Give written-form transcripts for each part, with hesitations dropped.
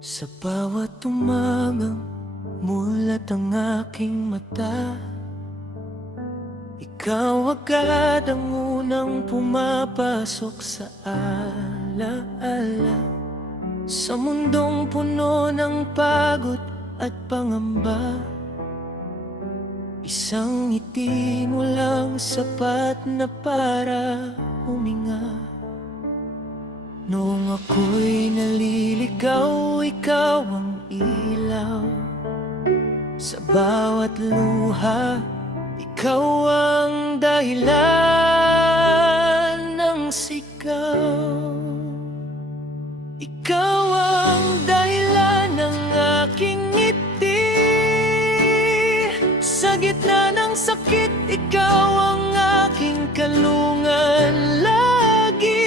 Sa bawat umagang mulat ang aking mata, ikaw agad ang unang pumapasok sa alaala. Sa mundong puno ng pagod at pangamba, isang ngiti mo lang sapat na para huminga. Noong ako'y naliligaw, ikaw ang ilaw. Sa bawat luha, ikaw ang dahilan ng sigaw. Ikaw ang dahilan ng aking ngiti. Sa gitna ng sakit, ikaw ang aking kalungan lagi.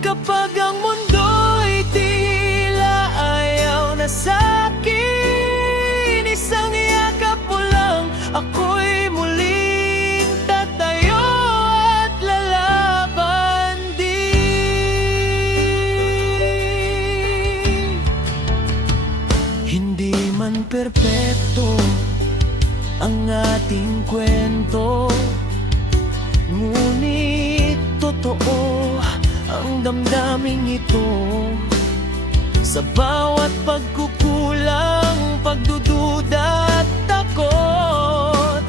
Kapag ang mundo'y tila ayaw na sa'kin, isang yakap mo lang, ako'y muling tatayo at lalaban din. Hindi man perpekto ang ating kwento, ngunit totoo ang damdaming ito. Sa bawat pagkukulang, pagdududa at takot,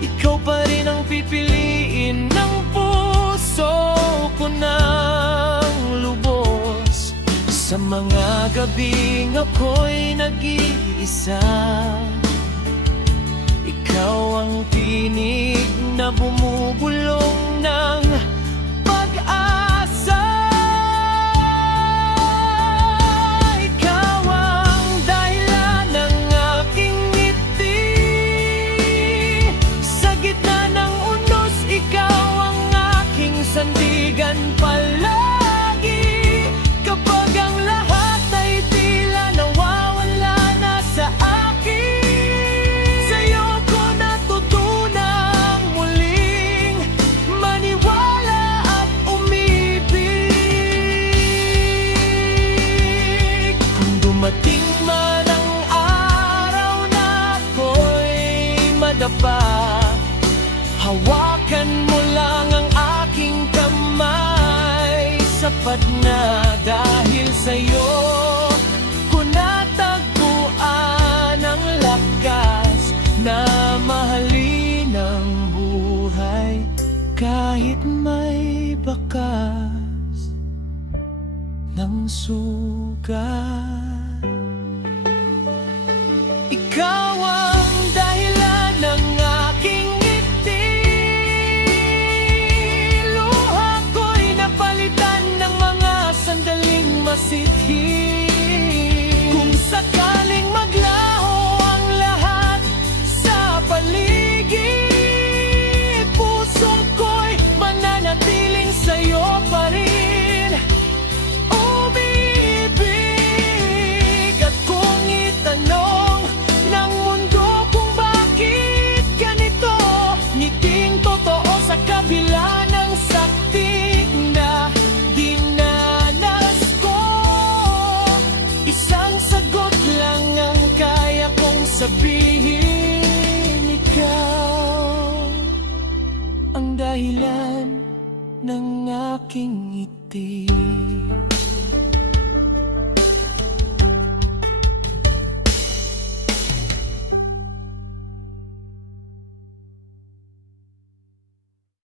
ikaw pa rin ang pipiliin ng puso ko ng lubos. Sa mga gabing ako'y nag-iisa, ikaw ang tinig na bumubulong ng pag-asa. Ikaw ang dahilan ng aking ngiti. Sa gitna ng unos, ikaw ang aking sandigan palagi. Kapag ang lahat ay tila nawawala na sa akin, sa'yo ko natutunang muling maniwala at umibig. Kung dumating man ang araw na ako'y madapa, hawakan mo lang ang aking kamay. Sapat na dahil sa'yo ko natagpuan ang lakas na mahalin ang buhay kahit may bakas ng sugat. Ikaw ang dahilan ng aking ngiti. Luha ko'y napalitan ng mga sandaling masithi. Kung sakaling maglaho ang lahat sa paligid, puso ko'y mananatiling sa'yo pa rin umibig. At kung itanong ng mundo kung bakit ganito, ngiting totoo sa kabila ng saktik na dinanas ko. Isang sagot lang ang kaya kong sabihin, ikaw ang dahilan ng aking ngiti.